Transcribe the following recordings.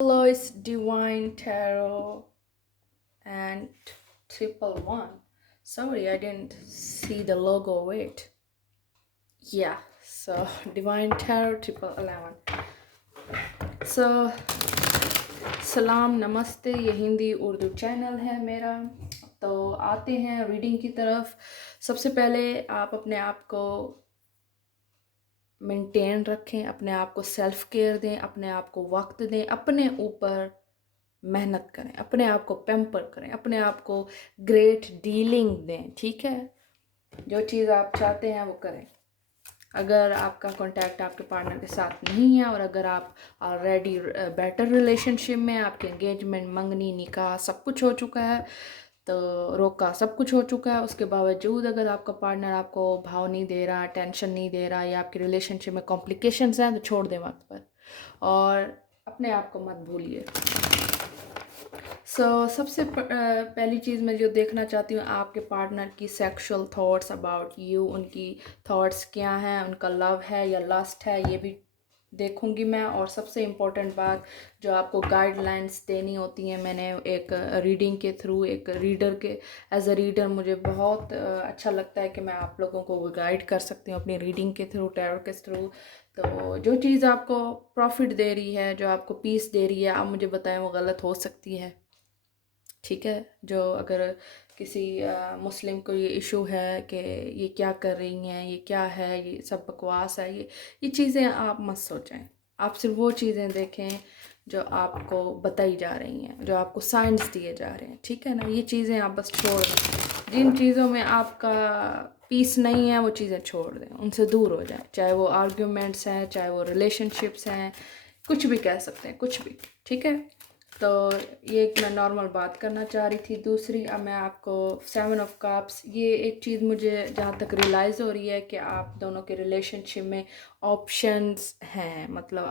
Hello, it's Divine Tarot and Triple One. Sorry, I didn't see the logo. Wait. Yeah, so Divine Tarot Triple 11. So, सलाम नमस्ते, ये Hindi Urdu channel है मेरा। तो आते हैं रीडिंग की तरफ। सबसे पहले आप अपने आप को मेंटेन रखें, अपने आप को सेल्फ केयर दें, अपने आप को वक्त दें, अपने ऊपर मेहनत करें, अपने आप को पैम्पर करें, अपने आप को ग्रेट डीलिंग दें। ठीक है, जो चीज़ आप चाहते हैं वो करें। अगर आपका कांटेक्ट आपके पार्टनर के साथ नहीं है और अगर आप ऑलरेडी बेटर रिलेशनशिप में, आपके एंगेजमेंट, मंगनी, निकाह सब कुछ हो चुका है, तो रोका सब कुछ हो चुका है, उसके बावजूद अगर आपका पार्टनर आपको भाव नहीं दे रहा, टेंशन नहीं दे रहा या आपकी रिलेशनशिप में कॉम्प्लिकेशंस हैं, तो छोड़ दें वक्त पर और अपने आप को मत भूलिए। सबसे पहली चीज़ मैं जो देखना चाहती हूँ आपके पार्टनर की सेक्सुअल थॉट्स अबाउट यू। उनकी थॉट्स क्या हैं, उनका लव है या लस्ट है, ये भी देखूंगी मैं। और सबसे इम्पोर्टेंट बात, जो आपको गाइडलाइंस देनी होती हैं, मैंने एक रीडिंग के थ्रू, एक रीडर के एज अ रीडर मुझे बहुत अच्छा लगता है कि मैं आप लोगों को गाइड कर सकती हूँ अपनी रीडिंग के थ्रू, टैरो के थ्रू। तो जो चीज़ आपको प्रॉफिट दे रही है, जो आपको पीस दे रही है, आप मुझे बताएं वो गलत हो सकती है। ठीक है, जो अगर किसी मुस्लिम को ये इशू है कि ये क्या कर रही हैं, ये क्या है, ये सब बकवास है, ये चीज़ें आप मत सोचें। आप सिर्फ वो चीज़ें देखें जो आपको बताई जा रही हैं, जो आपको साइंस दिए जा रहे हैं। ठीक है ना, ये चीज़ें आप बस छोड़ दें। जिन चीज़ों में आपका पीस नहीं है वो चीज़ें छोड़ दें, उनसे दूर हो जाए। चाहे वो आर्ग्यूमेंट्स हैं, चाहे वो रिलेशनशिप्स हैं, कुछ भी कह सकते हैं, कुछ भी। ठीक है, तो ये एक मैं नॉर्मल बात करना चाह रही थी। दूसरी, अब मैं आपको 7 ऑफ कप्स, ये एक चीज़ मुझे जहाँ तक रियलाइज़ हो रही है कि आप दोनों के रिलेशनशिप में ऑप्शंस हैं। मतलब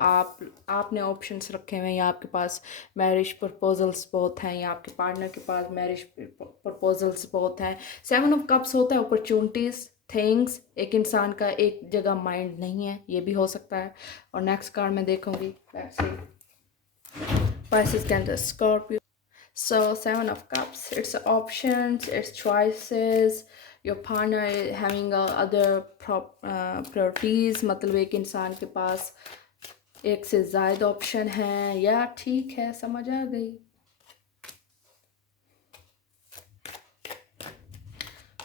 आपने ऑप्शंस रखे हुए हैं, या आपके पास मैरिज प्रपोजल्स बहुत हैं, या आपके पार्टनर के पास मैरिज प्रपोजल्स बहुत हैं। 7 ऑफ कप्स होता है अपॉर्चुनिटीज़, थिंग्स। एक इंसान का एक जगह माइंड नहीं है, ये भी हो सकता है। और नेक्स्ट कार्ड मैं देखूंगी, let's see. Pisces, Cancer, Scorpio. So 7 of Cups, it's options, it's choices. Your partner is having other priorities, मतलब एक इंसान के पास एक से ज़्यादा ऑप्शन हैं। या ठीक है, समझ आ गई।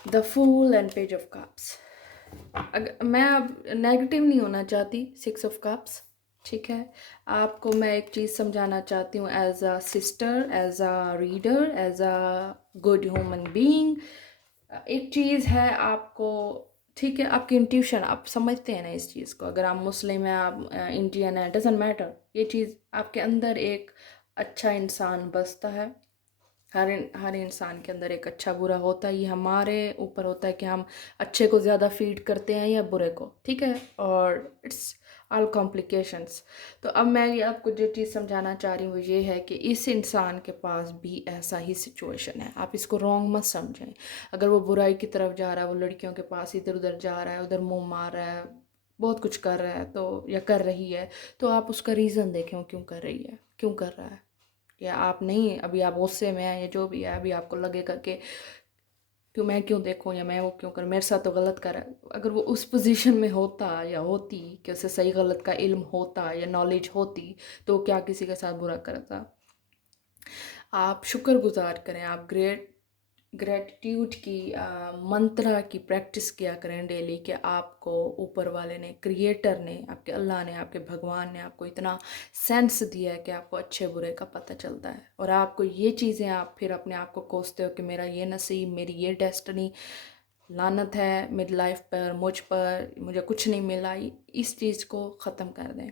The fool and page of cups. अगर मैं अब नेगेटिव नहीं होना चाहती, 6 ऑफ कप्स। ठीक है, आपको मैं एक चीज़ समझाना चाहती हूँ as a sister, as a reader, as a good human being. एक चीज़ है आपको, ठीक है, आपकी इंट्यूशन, आप समझते हैं ना इस चीज़ को। अगर आप मुस्लिम हैं, आप इंडियन हैं, डजेंट मैटर। ये चीज़ आपके अंदर एक अच्छा इंसान बसता है। हर इंसान के अंदर एक अच्छा बुरा होता है। ये हमारे ऊपर होता है कि हम अच्छे को ज़्यादा फीड करते हैं या बुरे को। ठीक है, और इट्स ऑल कॉम्प्लिकेशंस। तो अब मैं ये आपको जो चीज़ समझाना चाह रही हूँ वो ये है कि इस इंसान के पास भी ऐसा ही सिचुएशन है। आप इसको रॉन्ग मत समझें। अगर वो बुराई की तरफ जा रहा है, वो लड़कियों के पास इधर उधर जा रहा है, उधर मुंह मार रहा है, बहुत कुछ कर रहा है, तो या कर रही है, तो आप उसका रीज़न देखें वो क्यों कर रही है, क्यों कर रहा है। या आप नहीं, अभी आप गुस्से में हैं या जो भी है, अभी आपको लगेगा कि क्यों, मैं क्यों देखूं या मैं वो क्यों करूं, मेरे साथ तो गलत कर रहा है। अगर वो उस पोजीशन में होता या होती कि उसे सही गलत का इल्म होता या नॉलेज होती, तो क्या किसी के साथ बुरा करता। आप शुक्रगुजार करें, आप ग्रेटिट्यूड की मंत्रा की प्रैक्टिस किया करें डेली, कि आपको ऊपर वाले ने, क्रिएटर ने, आपके अल्लाह ने, आपके भगवान ने आपको इतना सेंस दिया है कि आपको अच्छे बुरे का पता चलता है। और आपको ये चीज़ें, आप फिर अपने आप को कोसते हो कि मेरा ये नसीब, मेरी ये डेस्टिनी, लानत है मेरी लाइफ पर, मुझ पर, मुझे कुछ नहीं मिला। इस चीज़ को ख़त्म कर दें।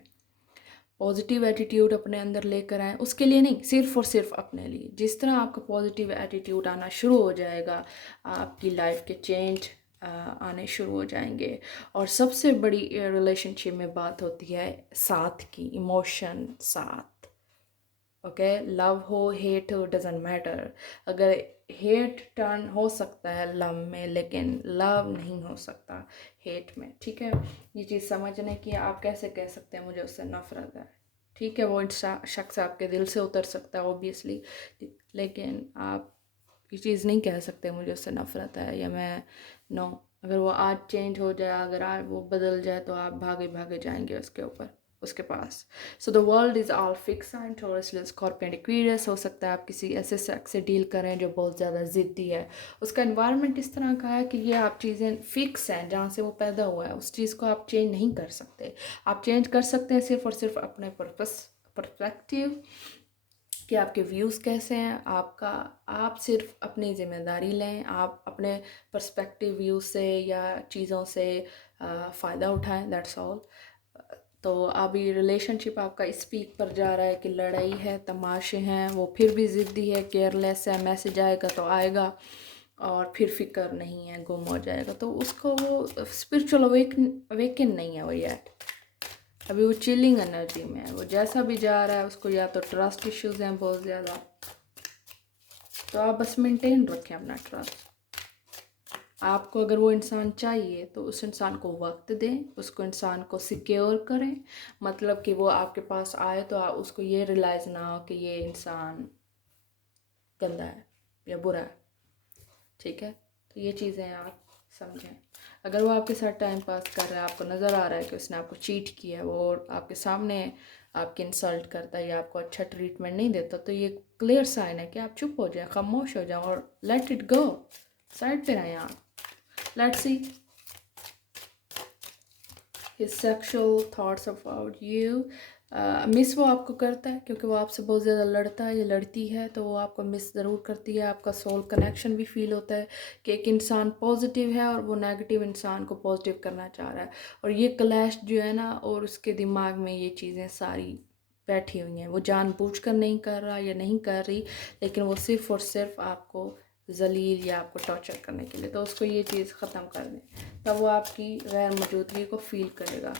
पॉजिटिव एटीट्यूड अपने अंदर लेकर आएँ, उसके लिए नहीं, सिर्फ और सिर्फ अपने लिए। जिस तरह आपका पॉजिटिव एटीट्यूड आना शुरू हो जाएगा, आपकी लाइफ के चेंज आने शुरू हो जाएंगे। और सबसे बड़ी रिलेशनशिप में बात होती है साथ की, इमोशन, साथ। ओके, लव हो, हेट हो, डजेंट मैटर। अगर हेट टर्न हो सकता है लव में, लेकिन लव नहीं हो सकता हेट में। ठीक है, ये चीज़ समझने की। आप कैसे कह सकते हैं मुझे उससे नफरत है। ठीक है, वो शख्स आपके दिल से उतर सकता है ऑब्वियसली, लेकिन आप ये चीज़ नहीं कह सकते मुझे उससे नफ़रत है या मैं नो। अगर वो आज चेंज हो जाए, अगर आज वो बदल जाए, तो आप भागे भागे जाएंगे उसके ऊपर, उसके पास। So the world is all fix and Taurus Scorpion Aquarius. हो सकता है आप किसी ऐसे शख्स से डील करें जो बहुत ज़्यादा ज़िद्दी है, उसका इन्वायरमेंट इस तरह का है कि ये आप चीज़ें फिक्स हैं, जहाँ से वो पैदा हुआ है उस चीज़ को आप चेंज नहीं कर सकते। आप चेंज कर सकते हैं सिर्फ और सिर्फ अपने पर्सपेक्टिव, कि आपके व्यूज़ कैसे हैं, आपका आप सिर्फ अपनी ज़िम्मेदारी लें, आप अपने पर्सपेक्टिव व्यू से या चीज़ों से फ़ायदा उठाएं, दैट्स ऑल। तो अभी रिलेशनशिप आपका इस पीक पर जा रहा है कि लड़ाई है, तमाशे हैं, वो फिर भी ज़िद्दी है, केयरलेस है, मैसेज आएगा तो आएगा और फिर फिक्र नहीं है, गुम हो जाएगा। तो उसको वो स्पिरिचुअल अवेकन नहीं है वो येट, अभी वो चिलिंग एनर्जी में है। वो जैसा भी जा रहा है उसको या तो ट्रस्ट इश्यूज हैं बहुत ज़्यादा, तो आप बस मेंटेन रखें अपना ट्रस्ट। आपको अगर वो इंसान चाहिए तो उस इंसान को वक्त दें, उसको इंसान को सिक्योर करें, मतलब कि वो आपके पास आए तो आप उसको ये रियलाइज़ ना हो कि ये इंसान गंदा है या बुरा है, ठीक है। तो ये चीज़ें आप समझें। अगर वो आपके साथ टाइम पास कर रहा है, आपको नज़र आ रहा है कि उसने आपको चीट किया है, वो आपके सामने आपकी इंसल्ट करता है या आपको अच्छा ट्रीटमेंट नहीं देता, तो ये क्लियर साइन है कि आप चुप हो जाएं, खामोश हो जाएं और लेट इट गो, साइड पे रहें आप। Let's see his sexual thoughts about you। Miss वो आपको करता है क्योंकि वो आपसे बहुत ज़्यादा लड़ता है या लड़ती है, तो वो आपको मिस ज़रूर करती है। आपका सोल कनेक्शन भी फील होता है कि एक इंसान पॉजिटिव है और वो नेगेटिव इंसान को पॉजिटिव करना चाह रहा है, और ये क्लैश जो है ना, और उसके दिमाग में ये चीज़ें सारी बैठी हुई हैं। वो जानबूझकर नहीं कर रहा या नहीं कर रही, लेकिन वो सिर्फ़ और सिर्फ आपको जलील या आपको टॉर्चर करने के लिए। तो उसको ये चीज़ ख़त्म कर दें, तब वो आपकी गैर मौजूदगी को फील करेगा।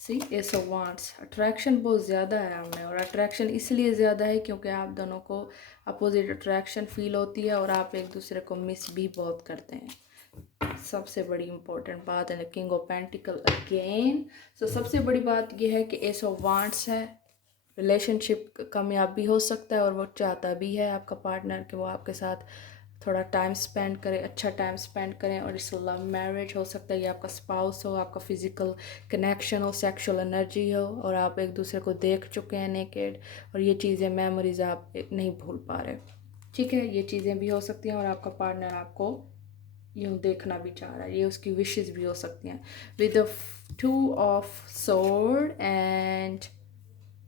सी एस ऑफ वांट्स, अट्रैक्शन बहुत ज़्यादा है आप में, और अट्रैक्शन इसलिए ज़्यादा है क्योंकि आप दोनों को अपोजिट अट्रैक्शन फील होती है और आप एक दूसरे को मिस भी बहुत करते हैं। सबसे बड़ी इंपॉर्टेंट बात है किंग ऑफ पेंटिकल अगेन। सो सबसे बड़ी बात यह है कि एस ऑफ वांट्स है, रिलेशनशिप कामयाब भी हो सकता है और वो चाहता भी है आपका पार्टनर कि वो आपके साथ थोड़ा टाइम स्पेंड करें, अच्छा टाइम स्पेंड करें, और इस लव मैरिज हो सकता है, ये आपका स्पाउस हो, आपका फिजिकल कनेक्शन हो, सेक्सुअल एनर्जी हो, और आप एक दूसरे को देख चुके हैं नेकेड, और ये चीज़ें मेमोरीज आप नहीं भूल पा रहे, ठीक है। ये चीज़ें भी हो सकती हैं, और आपका पार्टनर आपको यूँ देखना भी चाह रहा है, ये उसकी विशेस भी हो सकती हैं। With the 2 of sword and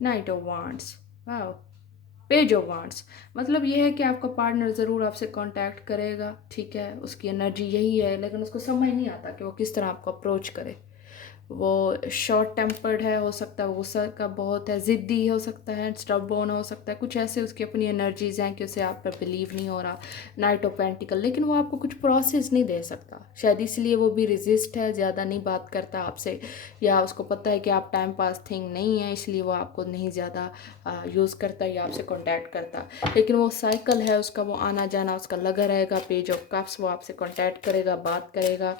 night of wands, wow, page of wands, मतलब ये है कि आपका पार्टनर ज़रूर आपसे कांटेक्ट करेगा, ठीक है, उसकी एनर्जी यही है, लेकिन उसको समझ नहीं आता कि वो किस तरह आपको अप्रोच करे। वो शॉर्ट टेम्पर्ड है, हो सकता है वो गुस्सा का बहुत है, ज़िद्दी हो सकता है, स्टबबॉर्न हो सकता है, कुछ ऐसे उसकी अपनी एनर्जीज़ हैं कि उसे आप पर बिलीव नहीं हो रहा। नाइट ऑफ पेंटिकल, लेकिन वो आपको कुछ प्रोसेस नहीं दे सकता, शायद इसलिए वो भी रेजिस्ट है, ज़्यादा नहीं बात करता आपसे, या उसको पता है कि आप टाइम पास थिंग नहीं है, इसलिए वो आपको नहीं ज़्यादा यूज़ करता या आपसे कॉन्टैक्ट करता। लेकिन वो साइकिल है उसका, वो आना जाना उसका लगा रहेगा। पेज ऑफ कप्स, वो आपसे कॉन्टैक्ट करेगा, बात करेगा,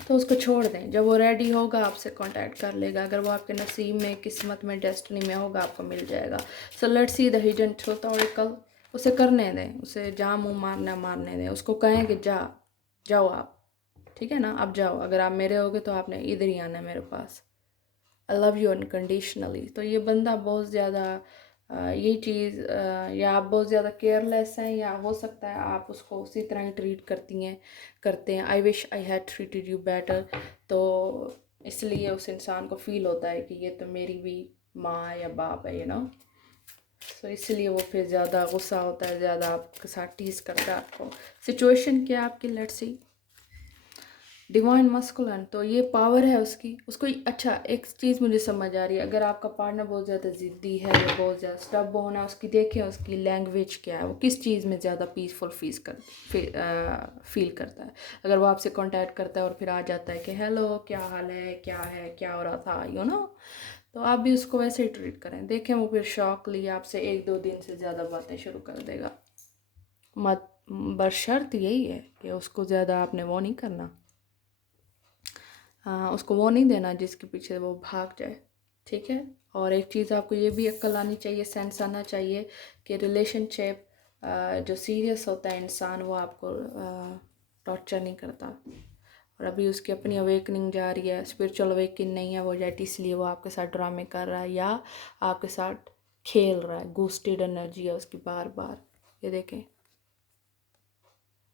तो उसको छोड़ दें, जब वो रेडी होगा आपसे कांटेक्ट कर लेगा। अगर वो आपके नसीब में, किस्मत में, डेस्टिनी में होगा, आपको मिल जाएगा। So let's see the hidden truth oracle. उसे करने दें, उसे जहाँ मुँह मारना मारने दें, उसको कहें कि जाओ आप, ठीक है ना, आप जाओ, अगर आप मेरे होगे तो आपने इधर ही आना है मेरे पास, आई लव यू अनकंडीशनली। तो ये बंदा बहुत ज़्यादा ये चीज़, या आप बहुत ज़्यादा केयरलेस हैं, या हो सकता है आप उसको उसी तरह ही ट्रीट करते हैं। I wish I had treated you better, तो इसलिए उस इंसान को फील होता है कि ये तो मेरी भी माँ या बाप है, सो इसलिए वो फिर ज़्यादा गुस्सा होता है, ज़्यादा आपके साथ टीज करता है आपको। सिचुएशन क्या है आपकी, लेट्स सी। डिवाइन मस्कुलिन, तो ये पावर है उसकी, उसको अच्छा एक चीज़ मुझे समझ आ रही है, अगर आपका पार्टनर बहुत ज़्यादा ज़िद्दी है या बहुत ज़्यादा स्टबबॉर्न है, उसकी देखें उसकी लैंग्वेज क्या है, वो किस चीज़ में ज़्यादा पीसफुल फील करता है। अगर वो आपसे कांटेक्ट करता है और फिर आ जाता है कि हेलो क्या हाल है, क्या हो रहा था, तो आप भी उसको वैसे ही ट्रीट करें। देखें वो फिर शौक लिए आपसे 1-2 दिन से ज़्यादा बातें शुरू कर देगा। मत बशर्त यही है कि उसको ज़्यादा आपने वो नहीं करना, उसको वो नहीं देना जिसके पीछे वो भाग जाए। ठीक है। और एक चीज़ आपको ये भी अक्ल आनी चाहिए, सेंस आना चाहिए कि रिलेशनशिप जो सीरियस होता है इंसान, वो आपको टॉर्चर नहीं करता। और अभी उसकी अपनी अवेकनिंग जा रही है, स्पिरिचुअल अवेकनिंग नहीं है वो जेट, इसलिए वो आपके साथ ड्रामे कर रहा है या आपके साथ खेल रहा है। घूस्टेड एनर्जी है उसकी बार बार, ये देखें।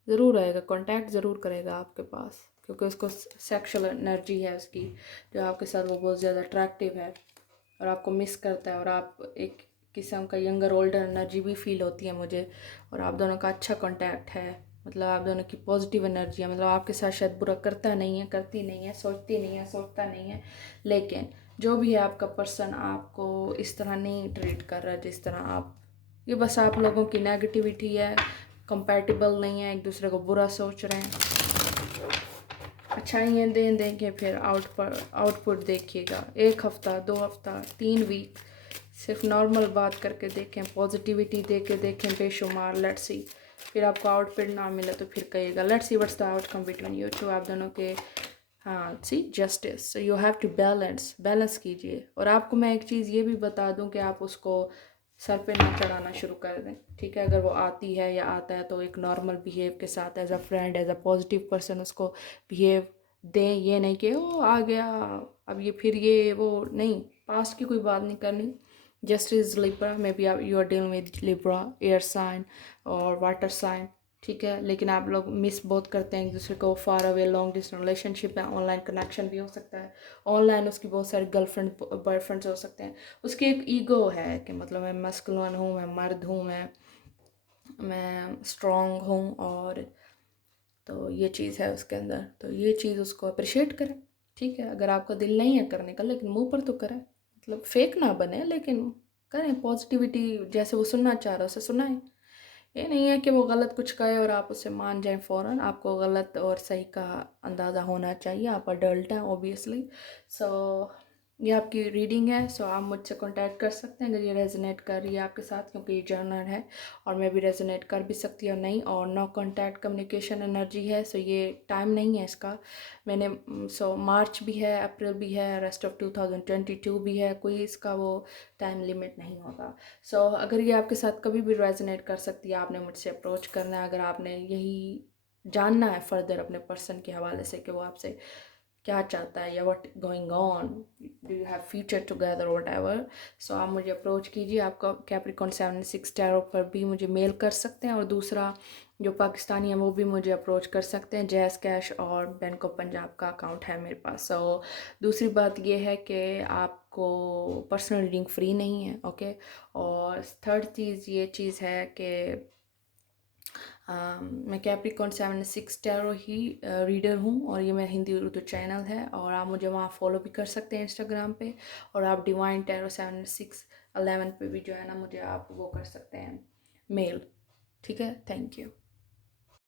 ज़रूर आएगा, कांटेक्ट ज़रूर करेगा आपके पास, क्योंकि उसको सेक्सुअल एनर्जी है उसकी जो आपके साथ, वो बहुत ज़्यादा अट्रैक्टिव है और आपको मिस करता है। और आप एक किस्म का यंगर ओल्डर एनर्जी भी फील होती है मुझे, और आप दोनों का अच्छा कांटेक्ट है, मतलब आप दोनों की पॉजिटिव एनर्जी है। मतलब आपके साथ शायद बुरा करता नहीं है, करती नहीं है, सोचती नहीं है, सोचता नहीं है, लेकिन जो भी है आपका पर्सन आपको इस तरह नहीं ट्रीट कर रहा जिस तरह आप, ये बस आप लोगों की नेगेटिविटी है, कंपैटिबल नहीं है, एक दूसरे को बुरा सोच रहे हैं। अच्छाइयाँ दें देंगे, फिर आउटपुट देखिएगा। 1 हफ्ता, 2 हफ्ता, 3 वीक सिर्फ नॉर्मल बात करके देखें, पॉजिटिविटी दे के देखें बेशुमार, लेट्स सी। फिर आपको आउटपुट ना मिले तो फिर कहिएगा let's see what's the outcome between you two, आप दोनों के। हाँ, see justice, you have to balance कीजिए। और आपको मैं एक चीज़ ये भी बता दूं कि आप उसको सर पे ना चढ़ाना शुरू कर दें, ठीक है। अगर वो आती है या आता है तो एक नॉर्मल बिहेव के साथ, as a friend, as a positive person उसको बिहेव दें। ये नहीं कि ओ आ गया अब ये फिर ये वो नहीं, पास्ट की कोई बात नहीं करनी। Just is Libra, maybe you are dealing with Libra air sign और वाटर साइन, ठीक है। लेकिन आप लोग मिस बहुत करते हैं एक दूसरे को, far away long distance relationship है, ऑनलाइन कनेक्शन भी हो सकता है, ऑनलाइन उसकी बहुत सारे गर्लफ्रेंड बॉयफ्रेंड्स हो सकते हैं। उसकी एक ईगो है कि मतलब मैं मस्कुलिन हूँ, मैं मर्द हूँ, मैं स्ट्रॉन्ग हूँ, और तो ये चीज़ है उसके अंदर। तो ये चीज़ उसको अप्रिशिएट करें, ठीक है। अगर आपका दिल नहीं है करने का, लेकिन मुंह पर तो करें, मतलब फेक ना बने, लेकिन करें पॉजिटिविटी, जैसे वो सुनना चाह रहा है उसे सुनाएं। ये नहीं है कि वो गलत कुछ कहे और आप उसे मान जाएं फ़ौरन। आपको गलत और सही का अंदाज़ा होना चाहिए, आप अडल्ट हैं ऑब्वियसली। सो ये आपकी रीडिंग है, सो आप मुझसे कांटेक्ट कर सकते हैं अगर ये रेजोनेट कर रही है आपके साथ, क्योंकि ये जर्नल है और मैं भी रेजोनेट कर भी सकती हूँ नहीं। और नो कांटेक्ट कम्युनिकेशन एनर्जी है, सो ये टाइम नहीं है इसका। मैंने सो मार्च भी है, अप्रैल भी है, रेस्ट ऑफ 2022 भी है, कोई इसका वो टाइम लिमिट नहीं होगा। सो अगर ये आपके साथ कभी भी रेजोनेट कर सकती है, आपने मुझसे अप्रोच करना है। अगर आपने यही जानना है फर्दर अपने पर्सन के हवाले से कि वो आपसे क्या चाहता है या what going on, do you have future together whatever, so आप मुझे अप्रोच कीजिए। आपका कैप्रिकॉन 76 टैरो पर भी मुझे मेल कर सकते हैं, और दूसरा जो पाकिस्तानी है वो भी मुझे अप्रोच कर सकते हैं। जैज़ कैश और बैंक ऑफ पंजाब का अकाउंट है मेरे पास। सो दूसरी बात ये है कि आपको पर्सनल रीडिंग फ्री नहीं है, ओके। और थर्ड चीज़ ये चीज़ है कि मैं कैप्रिकॉन 76 टैरो ही रीडर हूँ, और ये मेरा हिंदी उर्दू चैनल है, और आप मुझे वहाँ फॉलो भी कर सकते हैं इंस्टाग्राम पे। और आप डिवाइन टैरो 7611 पे भी जो है ना, मुझे आप वो कर सकते हैं मेल, ठीक है। Thank you.